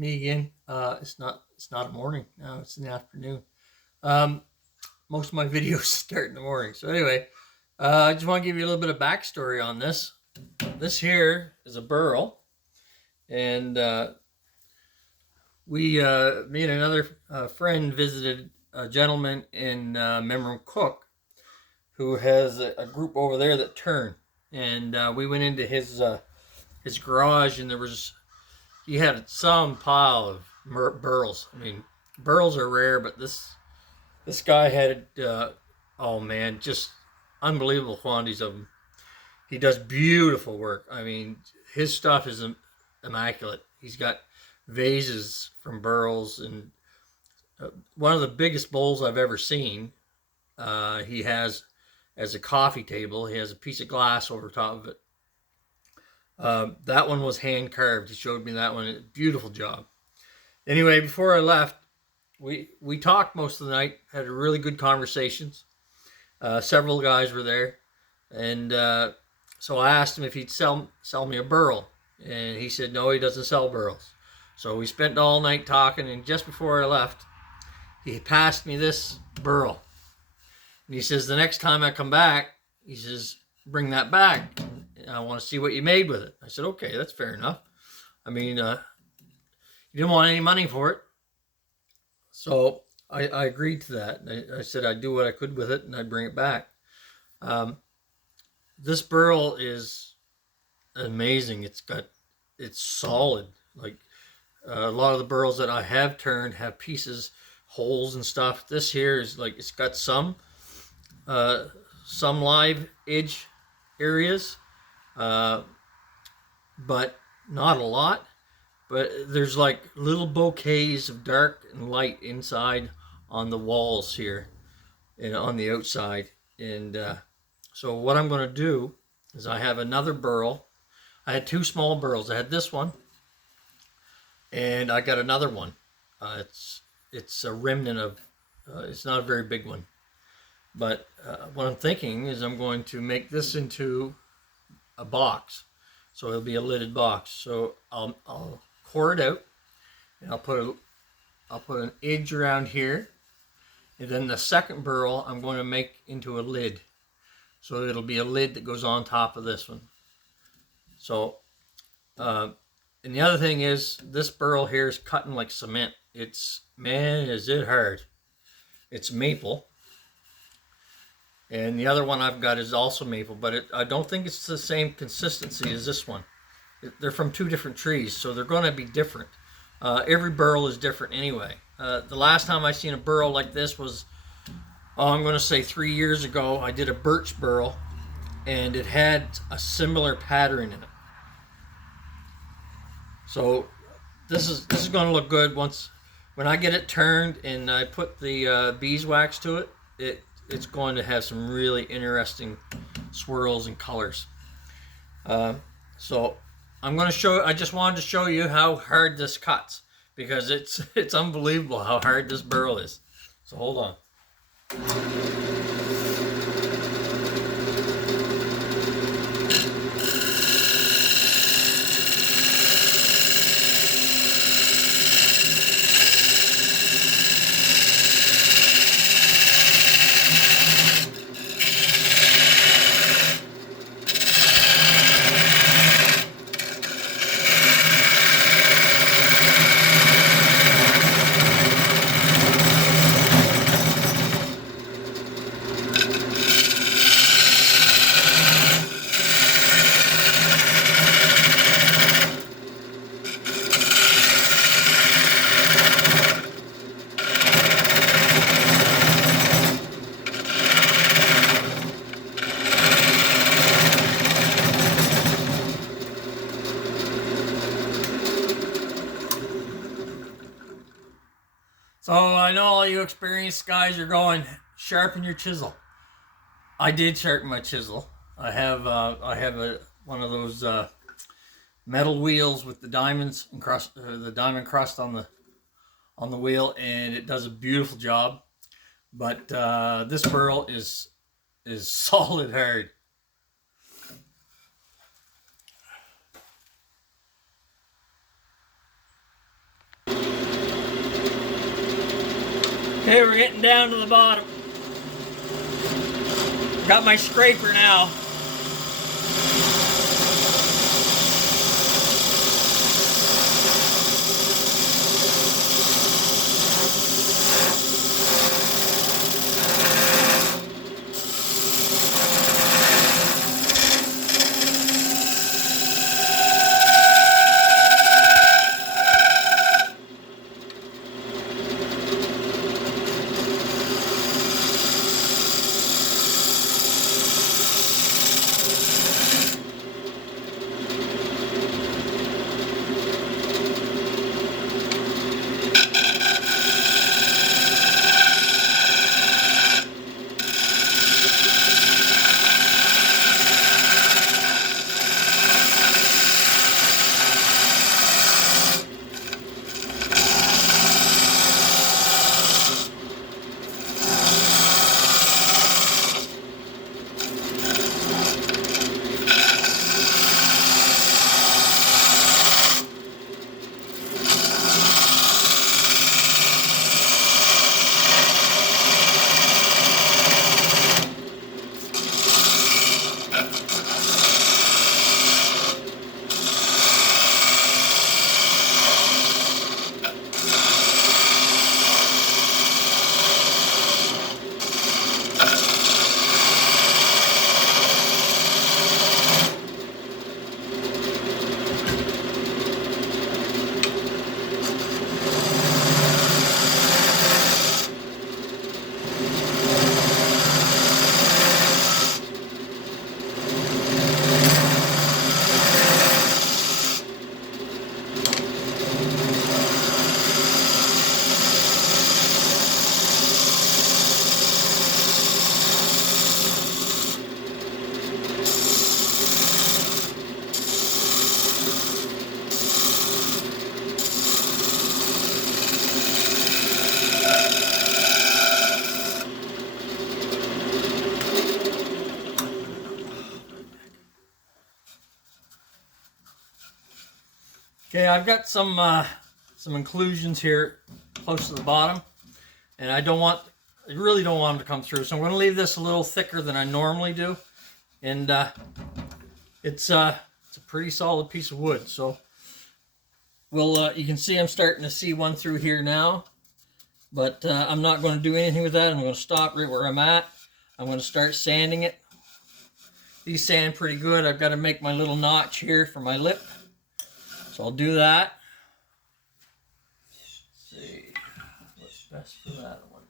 me again. It's not a morning now. It's in the afternoon. Um, Most of my videos start in the morning. So anyway, I just want to give you a little bit of backstory on this. This here is a burl, and me and another friend visited a gentleman in Memram Cook who has a group over there that turn, and we went into his garage, and he had some pile of burls. I mean, burls are rare, but this guy had oh man, just unbelievable quantities of them. He does beautiful work. I mean, his stuff is immaculate. He's got vases from burls, and one of the biggest bowls I've ever seen. He has as a coffee table. He has a piece of glass over top of it. That one was hand carved. He showed me that one. Beautiful job. Anyway, before I left, we talked most of the night. Had really good conversations. Several guys were there, and so I asked him if he'd sell me a burl, and he said no, he doesn't sell burls. So we spent all night talking, and just before I left, he passed me this burl, and he says the next time I come back, he says bring that back. I want to see what you made with it. I said, okay, that's fair enough. I mean, you didn't want any money for it. So I agreed to that. I said I'd do what I could with it and I'd bring it back. This burl is amazing. It's solid. Like a lot of the burls that I have turned have pieces, holes and stuff. This here is like, it's got some live edge areas. But not a lot. But there's like little bouquets of dark and light inside on the walls here and on the outside. And so what I'm going to do is I have another burl. I had two small burls. I had this one, and I got another one. It's a remnant of. It's not a very big one, but what I'm thinking is I'm going to make this into a box, so it'll be a lidded box. So I'll core it out, and I'll put an edge around here, and then the second burl I'm going to make into a lid, so it'll be a lid that goes on top of this one. So and the other thing is this burl here is cutting like cement. It's, man, is it hard. It's maple. And the other one I've got is also maple, but I don't think it's the same consistency as this one. They're from two different trees, so they're going to be different. Every burl is different anyway. The last time I seen a burl like this was, I'm going to say 3 years ago. I did a birch burl, and it had a similar pattern in it. So this is going to look good when I get it turned and I put the beeswax to it. It's going to have some really interesting swirls and colors. So I'm going to show. I just wanted to show you how hard this cuts, because it's unbelievable how hard this burl is. So hold on. So I know all you experienced guys are going, sharpen your chisel. I did sharpen my chisel. I have one of those metal wheels with the diamonds and the diamond crust on the wheel, and it does a beautiful job. But this burl is solid hard. Okay, we're getting down to the bottom. Got my scraper now. Okay, I've got some inclusions here close to the bottom, and I really don't want them to come through. So I'm going to leave this a little thicker than I normally do, and it's a pretty solid piece of wood. So you can see I'm starting to see one through here now, but I'm not going to do anything with that. I'm going to stop right where I'm at. I'm going to start sanding it. These sand pretty good. I've got to make my little notch here for my lip. So I'll do that. Let's see what's best for that, I wonder.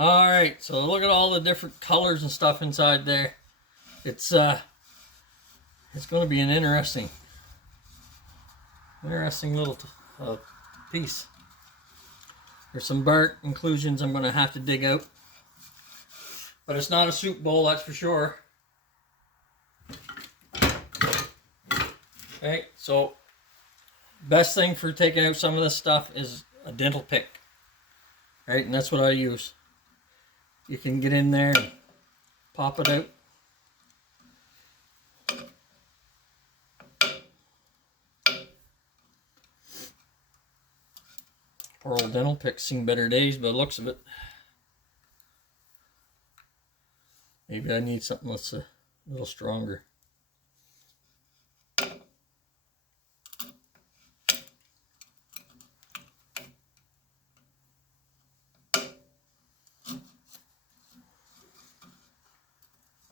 Alright, so look at all the different colors and stuff inside there. It's going to be an interesting little piece. There's some bark inclusions I'm going to have to dig out. But it's not a soup bowl, that's for sure. Okay, so best thing for taking out some of this stuff is a dental pick. Right, and that's what I use. You can get in there and pop it out. Poor old dental pick's seen better days by the looks of it. Maybe I need something that's a little stronger.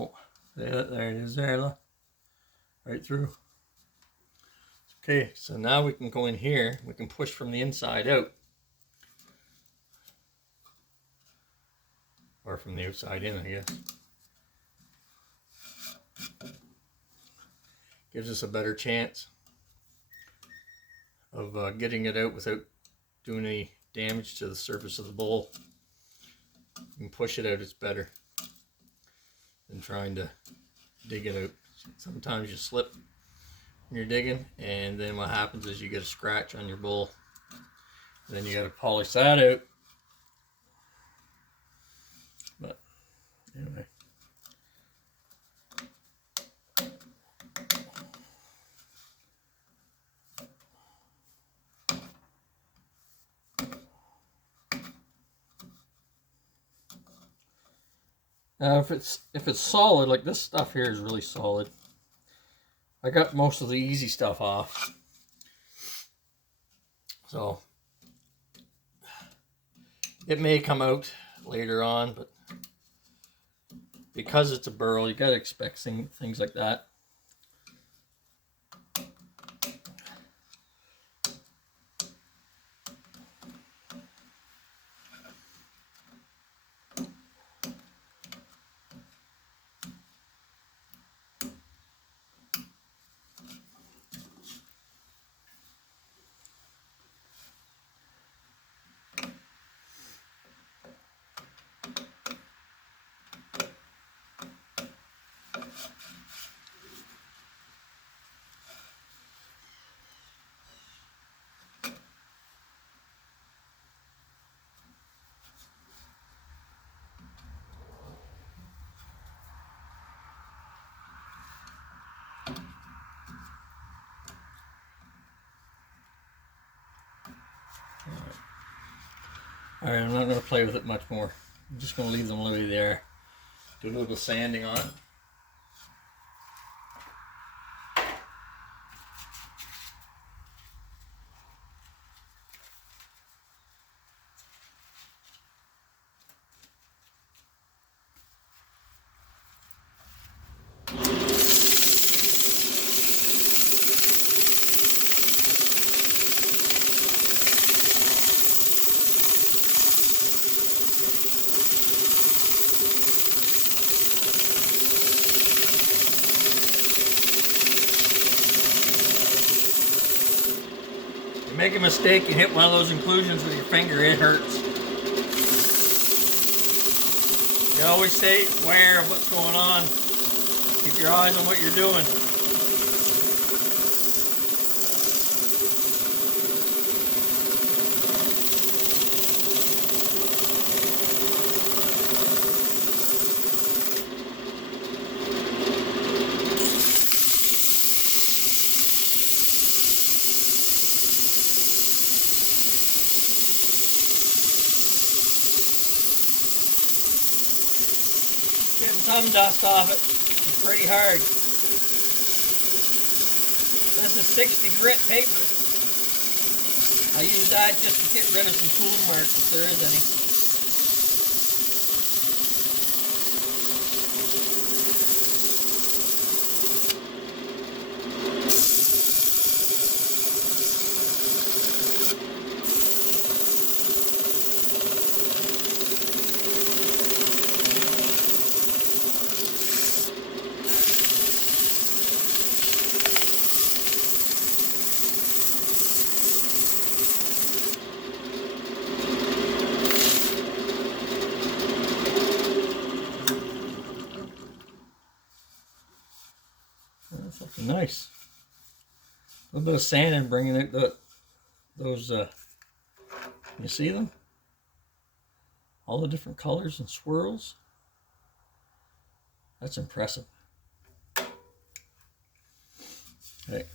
Oh, there it is there, look. right through. Okay, so now we can go in here. We can push from the inside out. Or from the outside in, I guess. Gives us a better chance of getting it out without doing any damage to the surface of the bowl. You can push it out, it's better than trying to dig it out. Sometimes you slip when you're digging, and then what happens is you get a scratch on your bowl. Then you got to polish that out. But anyway. Now if it's solid, like this stuff here is really solid. I got most of the easy stuff off. So it may come out later on, but because it's a burl, you gotta expect things like that. Alright, I'm not going to play with it much more. I'm just going to leave them literally there. Do a little sanding on it. Make a mistake, you hit one of those inclusions with your finger, it hurts. You always stay aware of what's going on. Keep your eyes on what you're doing. Getting some dust off it is pretty hard. This is 60 grit paper. I use that just to get rid of some tool marks if there is any. That's looking nice. A little bit of sand and bringing out those, you see them? All the different colors and swirls. That's impressive. Okay.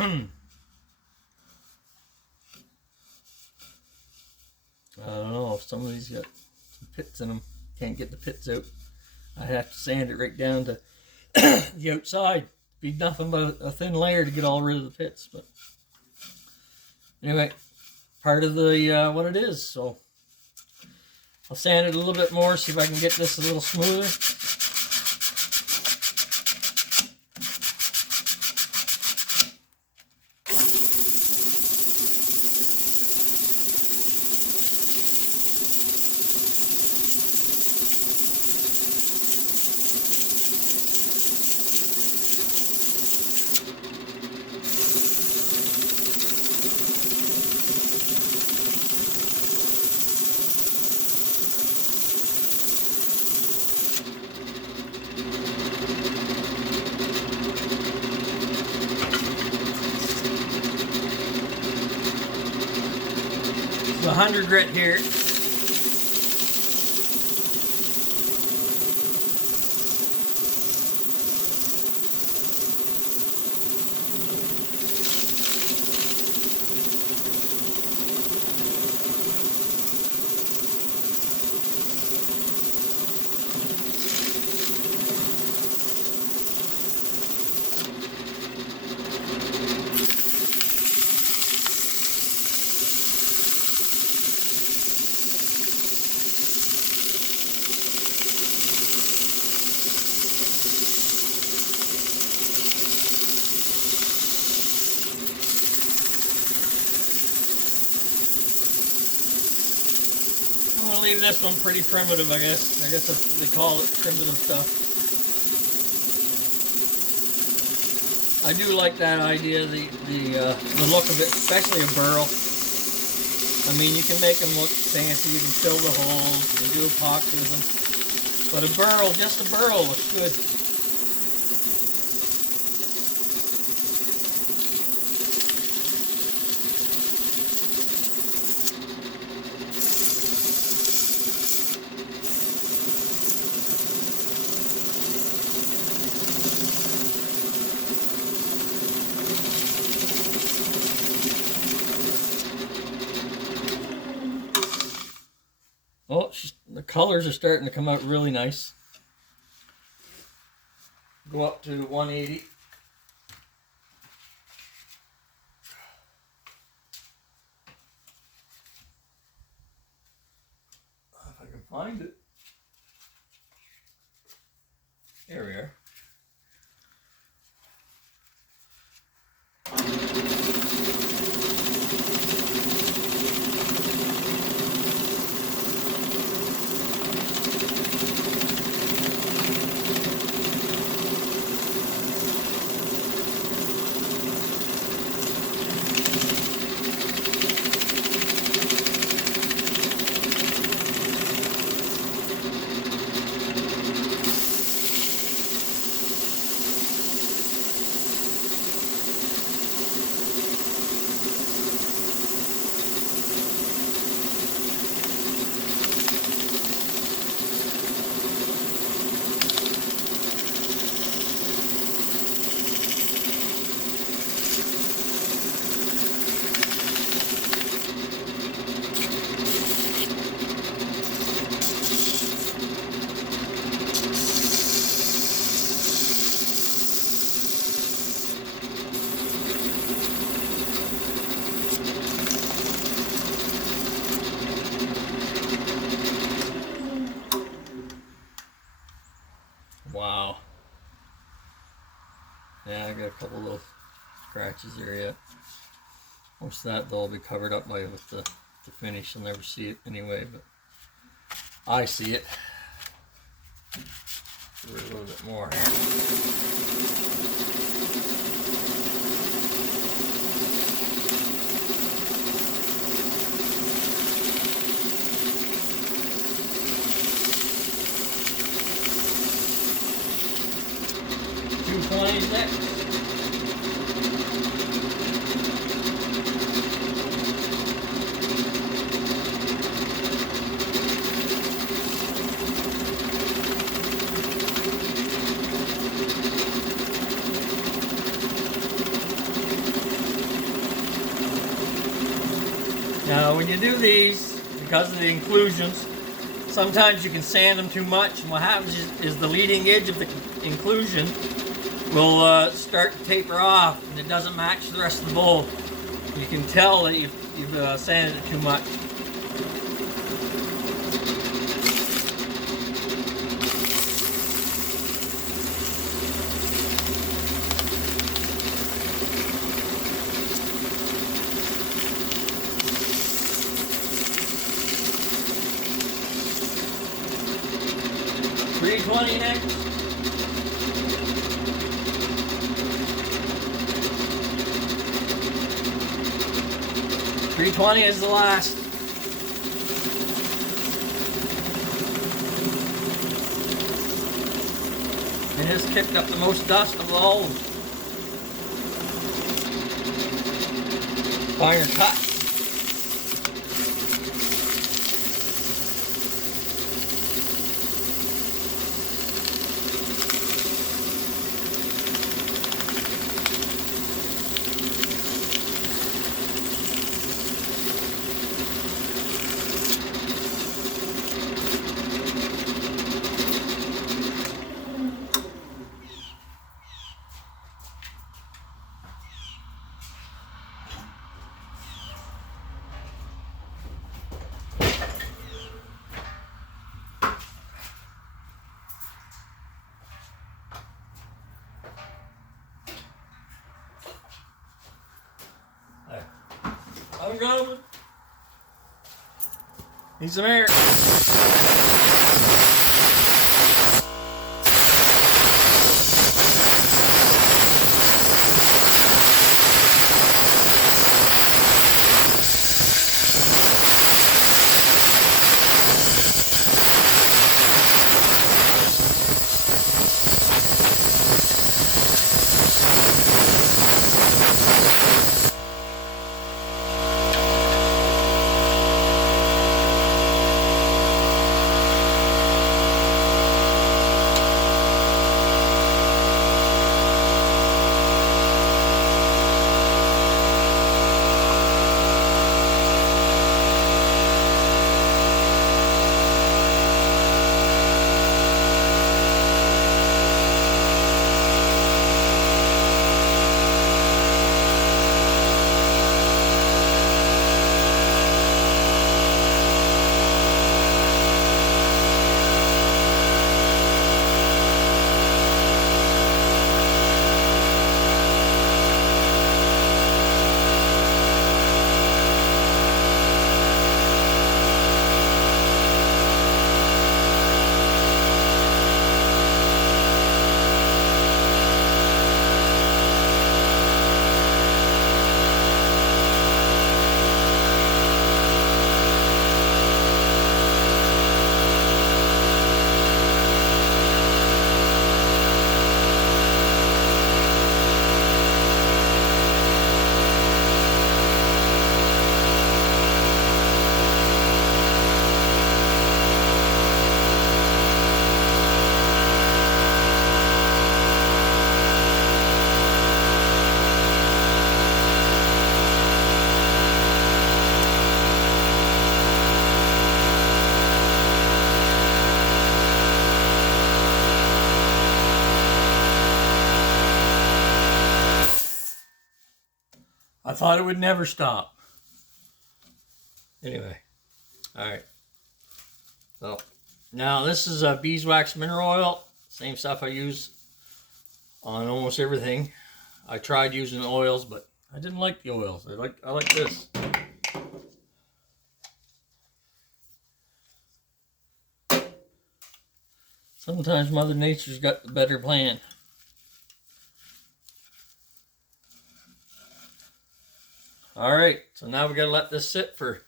I don't know if some of these got some pits in them. Can't get the pits out. I have to sand it right down to the outside. Be nothing but a thin layer to get all rid of the pits. But anyway, part of the what it is. So I'll sand it a little bit more, see if I can get this a little smoother. It's 100 grit here. I'm going to leave this one pretty primitive, I guess. I guess that's what they call it, primitive stuff. I do like that idea, the look of it, especially a burl. I mean, you can make them look fancy, you can fill the holes, you can do epoxy with them. But a burl, just a burl, looks good. Oh, the colors are starting to come out really nice. Go up to 180. If I can find it. There we are. Wow. Yeah, I got a couple little scratches there yet. Most of that though will be covered up by with the finish. You'll never see it anyway, but I see it. Do it a little bit more. Next. Now when you do these, because of the inclusions, sometimes you can sand them too much, and what happens is the leading edge of the inclusion will start to taper off, and it doesn't match the rest of the bowl. You can tell that you've sanded it too much. $3.20 next. $3.20 is the last. It has kicked up the most dust of all. Finer cut. I'm going. Need some air. I thought it would never stop. Anyway, all right. So now this is beeswax mineral oil. Same stuff I use on almost everything. I tried using oils, but I didn't like the oils. I like this. Sometimes Mother Nature's got the better plan. All right, so now we gotta let this sit for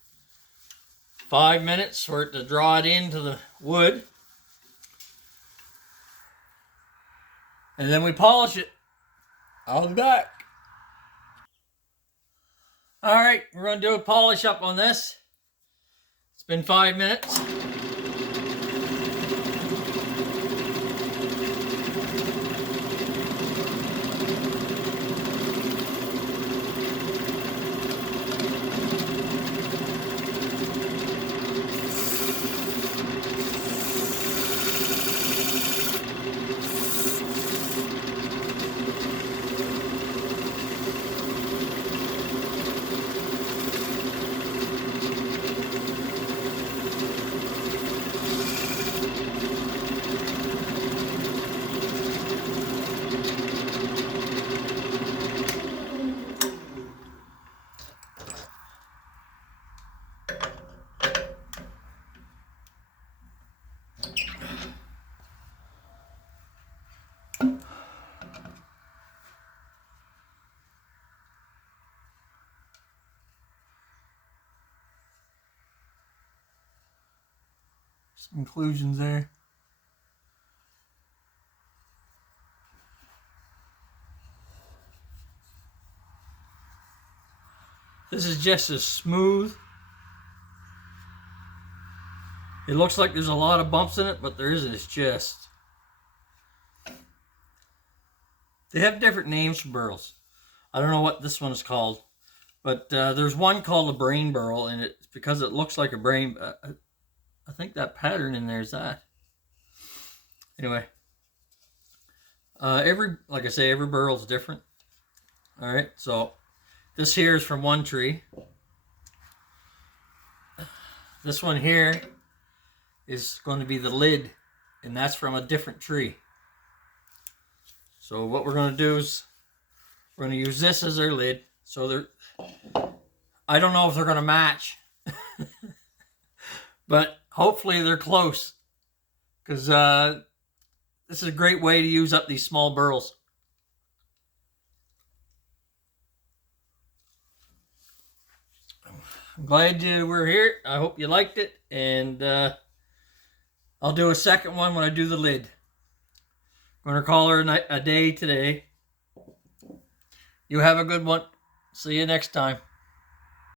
5 minutes for it to draw it into the wood. And then we polish it. I'll be back. All right, we're gonna do a polish up on this. It's been 5 minutes. Some inclusions there. This is just as smooth. It looks like there's a lot of bumps in it, but there isn't. It's just... They have different names for burls. I don't know what this one is called. But there's one called a brain burl, and it's because it looks like a brain. I think that pattern in there is that. Anyway. Like I say, every burl is different. Alright, so... This here is from one tree. This one here is going to be the lid, and that's from a different tree. So what we're going to do is we're going to use this as our lid. So they're, I don't know if they're going to match, but hopefully they're close, because this is a great way to use up these small burls. I'm glad you were here. I hope you liked it, and I'll do a second one when I do the lid. I'm going to call her a day today. You have a good one. See you next time.